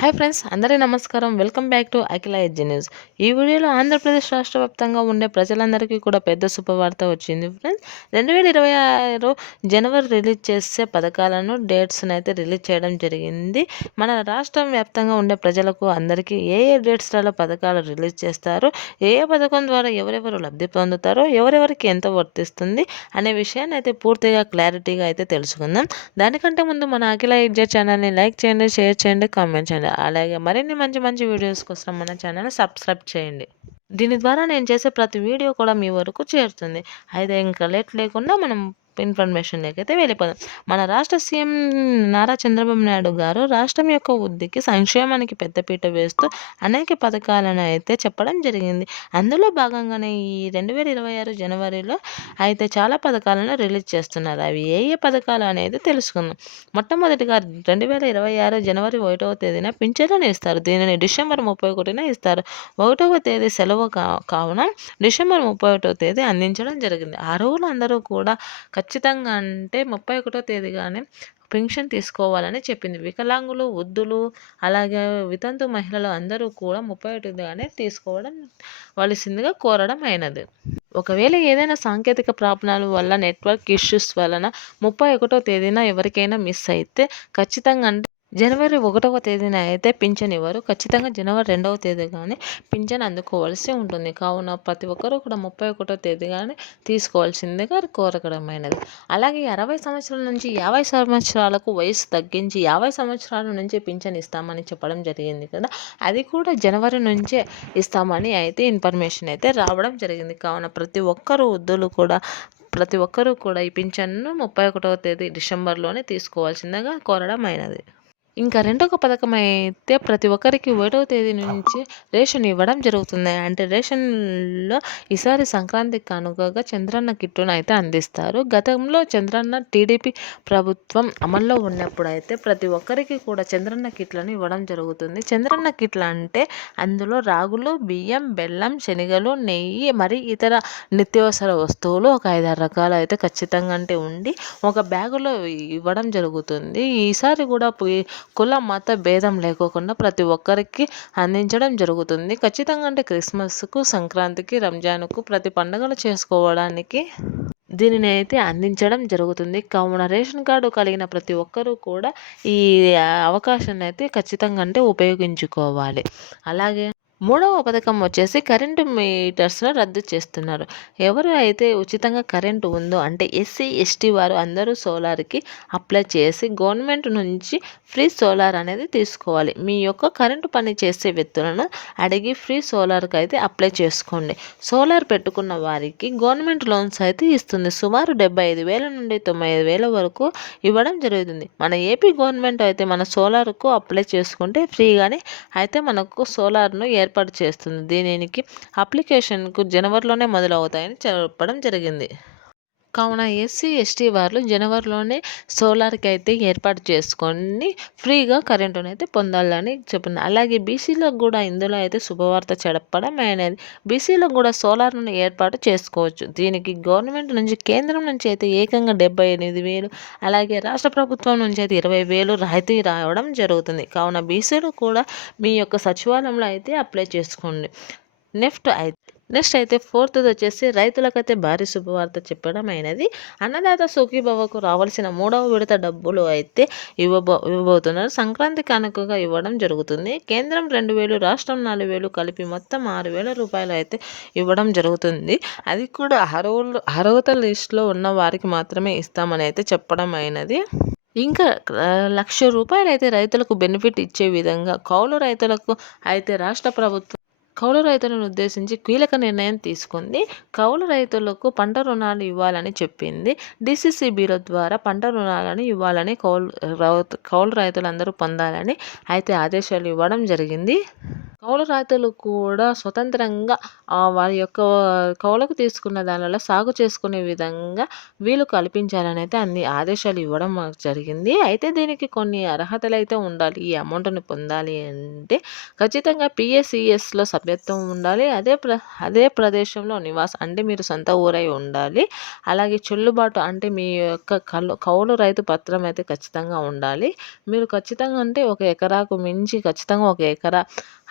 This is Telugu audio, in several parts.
హాయ్ ఫ్రెండ్స్, అందరికీ నమస్కారం. Welcome back to Akhila edge news. ఈ వీడియోలో ఆంధ్రప్రదేశ్ రాష్ట్ర వ్యాప్తంగా ఉండే ప్రజలందరికీ కూడా పెద్ద శుభవార్త వచ్చింది ఫ్రెండ్స్. 2026 జనవరి రిలీజ్ చేసే పథకాలను డేట్స్ని అయితే రిలీజ్ చేయడం జరిగింది. మన రాష్ట్రం వ్యాప్తంగా ఉండే ప్రజలకు అందరికీ ఏ డేట్స్లలో పథకాలు రిలీజ్ చేస్తారు, ఏ పథకం ద్వారా ఎవరెవరు లబ్ధి పొందుతారో, ఎవరెవరికి ఎంత వర్తిస్తుంది అనే విషయాన్ని అయితే పూర్తిగా క్లారిటీగా అయితే తెలుసుకుందాం. దానికంటే ముందు మన అఖిల ఎడ్జ్ ఛానల్ని లైక్ చేయండి, షేర్ చేయండి, కామెంట్ చేయండి. అలాగే మరిన్ని మంచి మంచి వీడియోస్ కోసం మన ఛానల్ సబ్స్క్రైబ్ చేయండి. దీని ద్వారా నేను చేసే ప్రతి వీడియో కూడా మీ వరకు చేరుతుంది. అయితే ఇంకా లేట్ లేకుండా మనం ఇన్ఫర్మేషన్ లేకైతే వెళ్ళిపోదాం. మన రాష్ట్ర సీఎం నారా చంద్రబాబు నాయుడు గారు రాష్ట్రం యొక్క వృద్ధికి, సంక్షేమానికి పెద్దపీట వేస్తూ అనేక పథకాలను అయితే చెప్పడం జరిగింది. అందులో భాగంగానే ఈ 2026 జనవరిలో అయితే చాలా పథకాలను రిలీజ్ చేస్తున్నారు. అవి ఏ ఏ పథకాలు అనేది తెలుసుకుందాం. మొట్టమొదటిగా 2026 జనవరి 1వ తేదీన పింఛన్లను ఇస్తారు. దీనిని డిసెంబర్ 31న ఇస్తారు. 1వ తేదీ సెలవు కావున డిసెంబర్ 31వ తేదీ అందించడం జరిగింది. ఆ రోజులు అందరూ కూడా ఖచ్చితంగా అంటే 31వ తేదీగానే పెన్షన్ తీసుకోవాలని చెప్పింది. వికలాంగులు, వృద్ధులు, అలాగే వితంతు మహిళలు అందరూ కూడా 31గానే తీసుకోవడం వలసిందిగా కోరడం అయినది. ఒకవేళ ఏదైనా సాంకేతిక ప్రాబ్లాల వల్ల, నెట్వర్క్ ఇష్యూస్ వలన 31వ తేదీన ఎవరికైనా మిస్ అయితే ఖచ్చితంగా అంటే జనవరి 1వ తేదీన అయితే పింఛన్ ఇవ్వరు. ఖచ్చితంగా జనవరి 2వ తేదీగానే పింఛన్ అందుకోవాల్సి ఉంటుంది. కావున ప్రతి ఒక్కరూ కూడా 31వ తేదీగానే తీసుకోవాల్సిందిగా కోరకడమైనది. అలాగే 60 సంవత్సరాల నుంచి 50 సంవత్సరాలకు వయసు తగ్గించి 50 సంవత్సరాల నుంచి పింఛన్ ఇస్తామని చెప్పడం జరిగింది కదా, అది కూడా జనవరి నుంచే ఇస్తామని అయితే ఇన్ఫర్మేషన్ అయితే రావడం జరిగింది. కావున ప్రతి ఒక్కరూ కూడా ఈ పింఛన్ను 31వ తేదీ డిసెంబర్లోనే తీసుకోవాల్సిందిగా కోరడం అయినది. ఇంకా రెండొక పథకం అయితే ప్రతి ఒక్కరికి 1వ తేదీ నుంచి రేషన్ ఇవ్వడం జరుగుతుంది. అంటే రేషన్లో ఈసారి సంక్రాంతికి కానుకగా చంద్రన్న కిట్టును అయితే అందిస్తారు. గతంలో చంద్రన్న టీడీపీ ప్రభుత్వం అమల్లో ఉన్నప్పుడు అయితే ప్రతి ఒక్కరికి కూడా చంద్రన్న కిట్లను ఇవ్వడం జరుగుతుంది. చంద్రన్న కిట్లు అంటే అందులో రాగులు, బియ్యం, బెల్లం, శనగలు, నెయ్యి, మరి ఇతర నిత్యావసర వస్తువులు ఒక 5-6 రకాలు అయితే ఖచ్చితంగా అంటే ఉండి ఒక బ్యాగులో ఇవ్వడం జరుగుతుంది. ఈసారి కూడా కుల మత భేదం లేకోకుండా ప్రతి ఒక్కరికి అందించడం జరుగుతుంది. ఖచ్చితంగా అంటే క్రిస్మస్కు, సంక్రాంతికి, రంజాన్కు, ప్రతి పండుగలు చేసుకోవడానికి దీనిని అయితే అందించడం జరుగుతుంది. కావున రేషన్ కార్డు కలిగిన ప్రతి ఒక్కరూ కూడా ఈ అవకాశాన్ని అయితే ఖచ్చితంగా అంటే ఉపయోగించుకోవాలి. అలాగే మూడవ పథకం వచ్చేసి కరెంటు మీటర్స్ను రద్దు చేస్తున్నారు. ఎవరు అయితే ఉచితంగా కరెంటు ఉందో అంటే ఎస్సీ, ఎస్టీ వారు అందరూ సోలార్కి అప్లై చేసి గవర్నమెంట్ నుంచి ఫ్రీ సోలార్ అనేది తీసుకోవాలి. మీ యొక్క కరెంటు పని చేసే వ్యక్తులను అడిగి ఫ్రీ సోలార్కి అయితే అప్లై చేసుకోండి. సోలార్ పెట్టుకున్న వారికి గవర్నమెంట్ లోన్స్ అయితే ఇస్తుంది. సుమారు 75,000 నుండి 90,000 వరకు ఇవ్వడం జరుగుతుంది. మన ఏపీ గవర్నమెంట్ అయితే మన సోలార్కు అప్లై చేసుకుంటే ఫ్రీగానే అయితే మనకు సోలార్ను ఏర్పాటు చేస్తుంది. దీనికి అప్లికేషన్కు జనవరిలోనే మొదలవుతాయని చెప్పడం జరిగింది. కావున ఎస్సీ, ఎస్టీ వారు జనవరిలోనే సోలార్కి అయితే ఏర్పాటు చేసుకొని ఫ్రీగా కరెంటును అయితే పొందాలని చెప్పింది. అలాగే బీసీలకు కూడా ఇందులో అయితే శుభవార్త చెప్పడం అయినది. బీసీలకు కూడా సోలార్ను ఏర్పాటు చేసుకోవచ్చు. దీనికి గవర్నమెంట్ నుంచి, కేంద్రం నుంచి అయితే ఏకంగా 78,000, అలాగే రాష్ట్ర ప్రభుత్వం నుంచి అయితే 20,000 రాయితీ రావడం జరుగుతుంది. కావున బీసీలు కూడా మీ యొక్క సచివాలయంలో అయితే అప్లై చేసుకోండి. నెక్స్ట్ అయితే ఫోర్త్ది వచ్చేసి రైతులకైతే భారీ శుభవార్త చెప్పడం అయినది. అన్నదాత సుఖీభవకు రావాల్సిన 3వ విడత డబ్బులు అయితే ఇవ్వబోతున్నారు. సంక్రాంతి కానుకగా ఇవ్వడం జరుగుతుంది. కేంద్రం 2,000, రాష్ట్రం 4,000 కలిపి మొత్తం 6,000 రూపాయలు అయితే ఇవ్వడం జరుగుతుంది. అది కూడా అర్హత లిస్టులో ఉన్న వారికి మాత్రమే ఇస్తామని అయితే చెప్పడం అయినది. ఇంకా 1,00,000 రూపాయలు అయితే రైతులకు బెనిఫిట్ ఇచ్చే విధంగా కౌలు రైతులకు అయితే రాష్ట్ర ప్రభుత్వం కౌలు రైతులను ఉద్దేశించి కీలక నిర్ణయం తీసుకుంది. కౌలు రైతులకు పంట రుణాలు ఇవ్వాలని చెప్పింది. DCCBల ద్వారా పంట రుణాలను ఇవ్వాలని కౌలు రైతులందరూ పొందాలని అయితే ఆదేశాలు ఇవ్వడం జరిగింది. కౌలు రైతులు కూడా స్వతంత్రంగా వారి యొక్క కౌలుకు తీసుకున్న దానిలో సాగు చేసుకునే విధంగా వీలు కల్పించాలని అయితే అన్ని ఆదేశాలు ఇవ్వడం మాకు జరిగింది. అయితే దీనికి కొన్ని అర్హతలు అయితే ఉండాలి. ఈ అమౌంట్‌ని పొందాలి అంటే ఖచ్చితంగా PACSలో సభ్యత్వం ఉండాలి. అదే ప్రదేశంలో నివాసం అంటే మీరు సొంత ఊరై ఉండాలి. అలాగే చెల్లుబాటు అంటే మీ యొక్క కౌలు రైతు పత్రం అయితే ఖచ్చితంగా ఉండాలి. మీరు ఖచ్చితంగా అంటే ఒక ఎకరాకు మించి ఖచ్చితంగా ఒక ఎకరా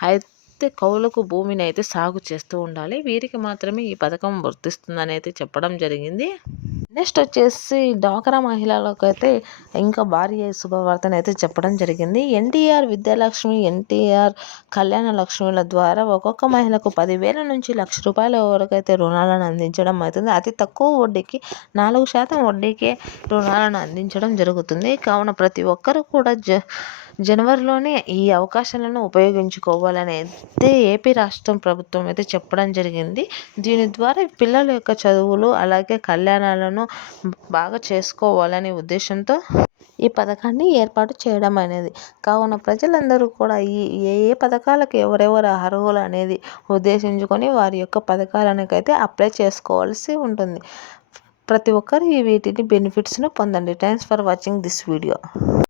అయితే కౌలుకు భూమిని అయితే సాగు చేస్తూ ఉండాలి. వీరికి మాత్రమే ఈ పథకం వర్తిస్తుందని అయితే చెప్పడం జరిగింది. నెక్స్ట్ వచ్చేసి డ్వాక్రా మహిళలకైతే ఇంకా భారీ శుభవార్తను అయితే చెప్పడం జరిగింది. ఎన్టీఆర్ విద్యాలక్ష్మి, ఎన్టీఆర్ కళ్యాణ లక్ష్మిల ద్వారా ఒక్కొక్క మహిళకు 10,000 నుంచి ₹1,00,000 వరకు అయితే రుణాలను అందించడం అవుతుంది. అతి తక్కువ వడ్డీకి 4% వడ్డీకే రుణాలను అందించడం జరుగుతుంది. కావున ప్రతి ఒక్కరు కూడా జనవరిలోనే ఈ అవకాశాలను ఉపయోగించుకోవాలని అయితే ఏపీ రాష్ట్రం ప్రభుత్వం అయితే చెప్పడం జరిగింది. దీని ద్వారా పిల్లల యొక్క చదువులు అలాగే కళ్యాణాలను బాగా చేసుకోవాలనే ఉద్దేశంతో ఈ పథకాన్ని ఏర్పాటు చేయడం అనేది. కావున ప్రజలందరూ కూడా ఏ ఏ పథకాలకు ఎవరెవరు అర్హులు అనేది ఉద్దేశించుకొని వారి యొక్క పథకాలకైతే అప్లై చేసుకోవాల్సి ఉంటుంది. ప్రతి ఒక్కరు వీటిని బెనిఫిట్స్ను పొందండి. Thanks for watching this video.